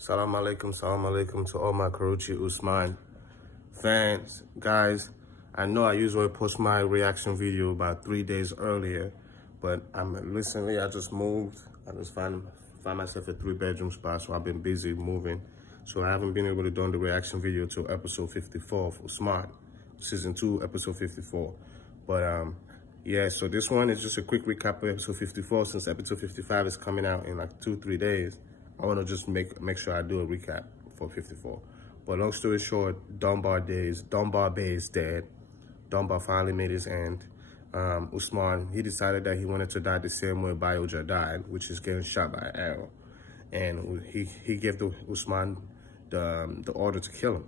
Salam alaikum to all my Kurulus Osman fans. Guys, I know I usually post my reaction video about 3 days earlier, but recently I just moved. I just find myself a 3-bedroom spot, so I've been busy moving. So I haven't been able to do the reaction video till episode 54 of Osman, season 2, episode 54. But yeah, so this one is just a quick recap of episode 54 since episode 55 is coming out in like 2-3 days. I want to just make sure I do a recap for 54. But long story short, Dundar Bey is dead. Dundar finally made his end. Osman, he decided that he wanted to die the same way Bayoja died, which is getting shot by an arrow. And he gave Osman the order to kill him.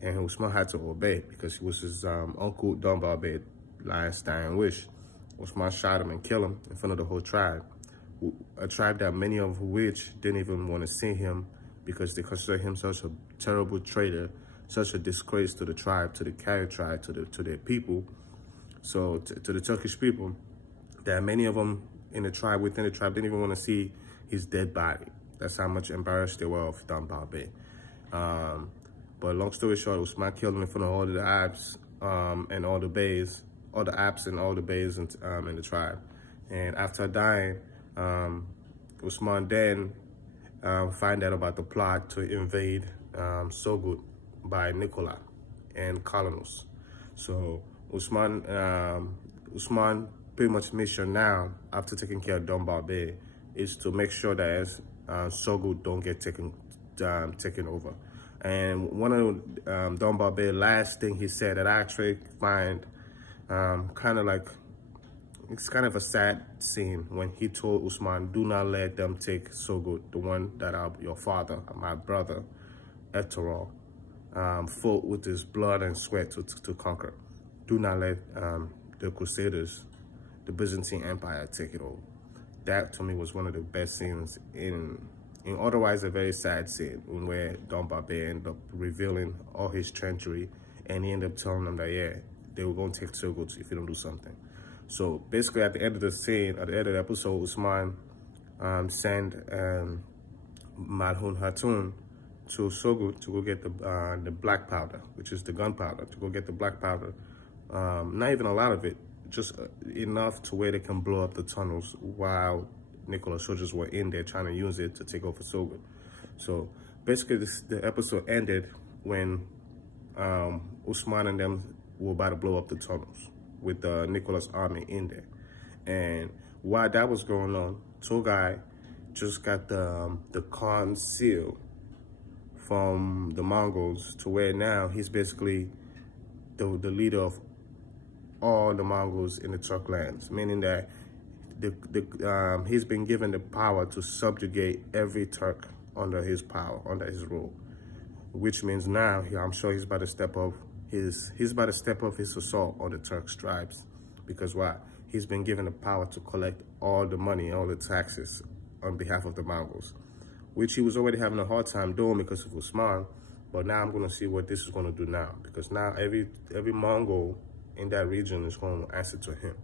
And Osman had to obey because he was his uncle Dundar Bey last dying wish. Osman shot him and killed him in front of the whole tribe. A tribe that many of which didn't even want to see him because they consider him such a terrible traitor, such a disgrace to the tribe, to the Kaya tribe, to their people. So to the Turkish people, that many of them in the tribe, within the tribe, didn't even want to see his dead body. That's how much embarrassed they were of Dundar Bey. But long story short, Osman killed him in front of all the Abs and all the Beys, all the Abs and all the Beys in the tribe. And after dying, Osman then find out about the plot to invade Sogut by Nicola and Kurulus. So Osman pretty much mission now, after taking care of Dundar Bey, is to make sure that Sogut don't get taken over. And one of Dundar Bey's last thing he said that I actually find kind of like, it's kind of a sad scene when he told Osman, do not let them take Sogut, the one that your father, my brother, Etorol, fought with his blood and sweat to conquer. Do not let the Crusaders, the Byzantine Empire, take it over. That, to me, was one of the best scenes in otherwise a very sad scene where Dundar Bey ended up revealing all his treachery, and he ended up telling them that, yeah, they were going to take Sogut if you don't do something. So basically, at the end of the scene, at the end of the episode, Osman sent Malhun Hatun to Sogut to go get the black powder, which is the gunpowder, to go get the black powder. Not even a lot of it, just enough to where they can blow up the tunnels while Nicola's soldiers were in there trying to use it to take over Sogut. So basically, the episode ended when Osman and them were about to blow up the tunnels with Nicola's army in there. And while that was going on, Togai just got the Khan seal from the Mongols to where now he's basically the leader of all the Mongols in the Turk lands, meaning that he's been given the power to subjugate every Turk under his power, under his rule, which means now I'm sure he's about to step up his assault on the Turks tribes. Because why? He's been given the power to collect all the money, all the taxes on behalf of the Mongols, which he was already having a hard time doing because of Osman. But now I'm going to see what this is going to do now, because now every Mongol in that region is going to answer to him.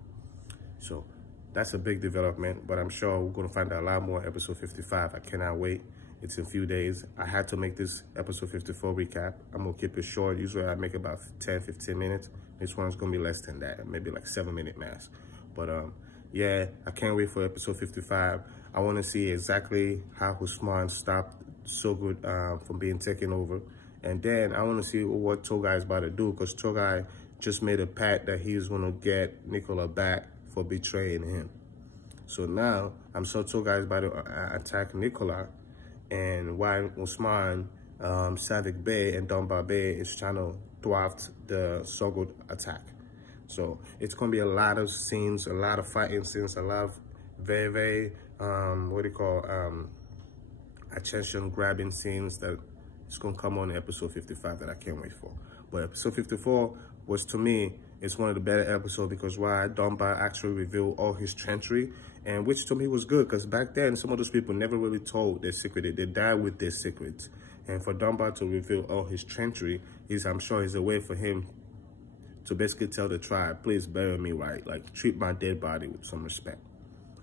So that's a big development, but I'm sure we're going to find out a lot more episode 55. I cannot wait. It's in a few days. I had to make this episode 54 recap. I'm going to keep it short. Usually I make about 10-15 minutes. This one's going to be less than that, maybe like 7-minute max. But yeah, I can't wait for episode 55. I want to see exactly how Osman stopped Sogut from being taken over. And then I want to see what Togai is about to do, because Togai just made a pact that he's going to get Nicola back for betraying him. So now I'm sure Togai is about to attack Nicola. And while Osman, Savik Bey, and Dundar Bey is trying to thwart the Sogut attack. So it's going to be a lot of scenes, a lot of fighting scenes, a lot of very, very, attention-grabbing scenes that is going to come on in episode 55 that I can't wait for. But episode 54 was, to me, it's one of the better episodes because why Dundar actually revealed all his treachery, and which to me was good because back then some of those people never really told their secret. They died with their secrets. And for Dundar to reveal all his treachery I'm sure, is a way for him to basically tell the tribe, please bury me right, like treat my dead body with some respect.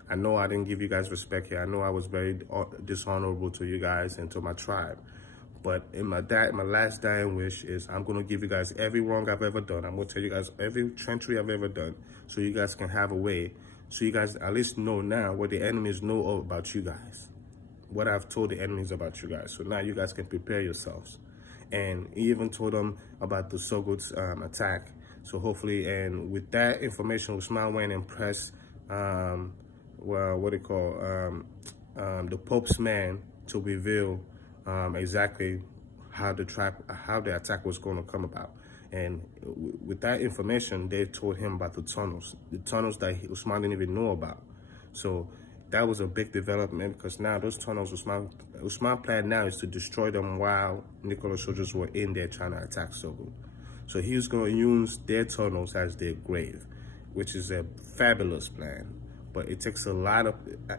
I know I didn't give you guys respect here. I know I was very dishonorable to you guys and to my tribe. But in my last dying wish is I'm going to give you guys every wrong I've ever done. I'm going to tell you guys every treachery I've ever done so you guys can have a way. So you guys at least know now what the enemies know about you guys. What I've told the enemies about you guys. So now you guys can prepare yourselves. And he even told them about the Sogut's attack. So hopefully, and with that information, Osman went and pressed, the Pope's man to reveal exactly how the attack was going to come about. And with that information, they told him about the tunnels that Osman didn't even know about. So that was a big development, because now those tunnels, Osman's plan now is to destroy them while Nicola soldiers were in there trying to attack Sogut. So he was going to use their tunnels as their grave, which is a fabulous plan. But it takes a lot of,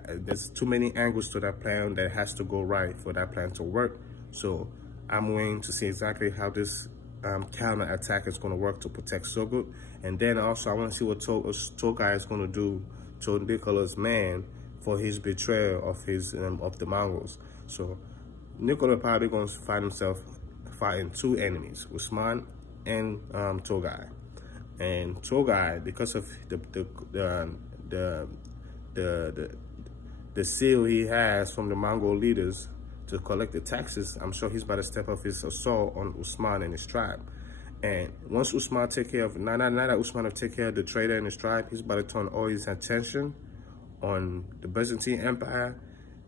there's too many angles to that plan that has to go right for that plan to work. So I'm waiting to see exactly how this counter attack is going to work to protect Sogut. And then also I want to see what Togai is going to do to Nicola's man for his betrayal of the Mongols. So Nicola probably going to find himself fighting two enemies, Osman and Togai. And Togai, because of the seal he has from the Mongol leaders to collect the taxes, I'm sure he's about to step up his assault on Osman and his tribe. And once Osman take care of, now that Osman have take care of the trader and his tribe, he's about to turn all his attention on the Byzantine Empire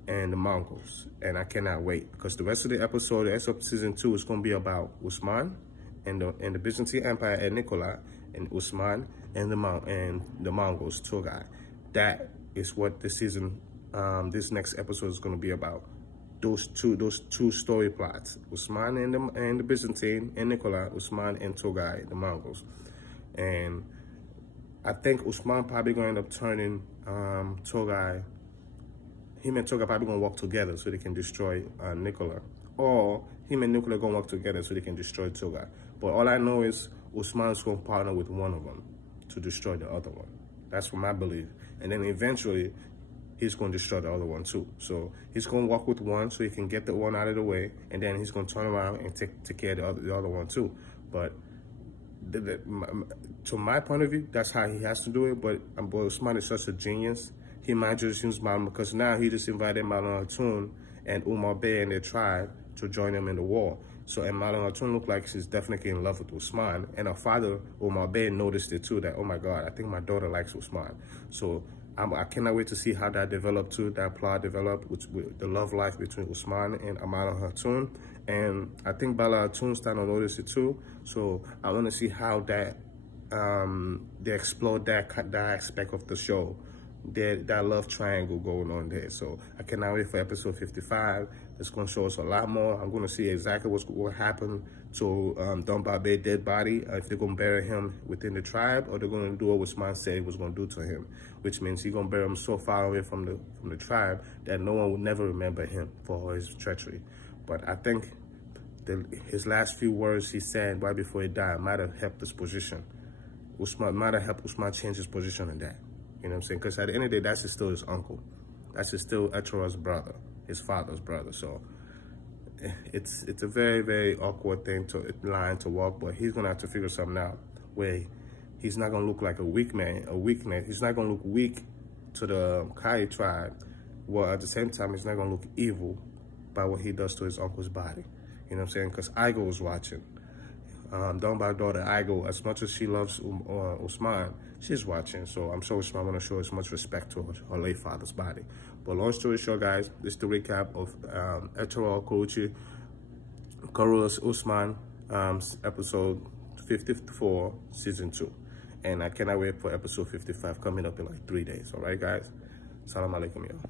and the Mongols. And I cannot wait, because the rest of the episode, the rest of season 2 is going to be about Osman and the Byzantine Empire and Nicola, and Osman and the Mongols, Togai. That is what the season, this next episode is going to be about. Those two story plots, Osman and the Byzantine, and Nicola, Osman and Togai, the Mongols. And I think Osman probably going to end up turning Togai. Him and Togai probably going to work together so they can destroy Nicola. Or him and Nicola going to work together so they can destroy Togai. But all I know is Osman's going to partner with one of them to destroy the other one. That's what I believe. And then eventually, he's going to destroy the other one too. So he's going to walk with one so he can get the one out of the way, and then he's going to turn around and take care of the other one too. But to my point of view, that's how he has to do it. But Osman is such a genius. He might just use Malam, because now he just invited Malam Hatun and Umar Bey and their tribe to join him in the war. So, and Malam Hatun looked like she's definitely in love with Osman. And her father, Umar Bey, noticed it too, that, oh my God, I think my daughter likes Osman. So I cannot wait to see how that developed too, that plot developed, with the love life between Osman and Malam Hatun. And I think Malam Hatun's starting to notice it too. So I want to see how that, they explore that aspect of the show. That love triangle going on there. So I cannot wait for episode 55. It's going to show us a lot more. I'm going to see exactly what happened to Dundar Bey's dead body, if they're going to bury him within the tribe, or they're going to do what Osman said he was going to do to him, which means he's going to bury him so far away from the tribe that no one will never remember him for his treachery. But I think his last few words he said right before he died might have helped his position. Might have helped Osman change his position in that. You know what I'm saying? Because at the end of the day, that's still his uncle. That's still Etroa's brother, his father's brother. So it's a very, very awkward line to walk, but he's gonna have to figure something out where he's not gonna look like a weakness. He's not gonna look weak to the Kai tribe, while at the same time he's not gonna look evil by what he does to his uncle's body. You know what I'm saying? Because Aigo was watching. Dunbar's daughter Aigo, as much as she loves Osman, she's watching. So I'm sure Osman want to show as much respect to her late father's body. But long story short, guys, this is the recap of Etoro Kurulus Osman, episode 54, season 2. And I cannot wait for episode 55 coming up in like 3 days. All right, guys? Salam alaikum, y'all.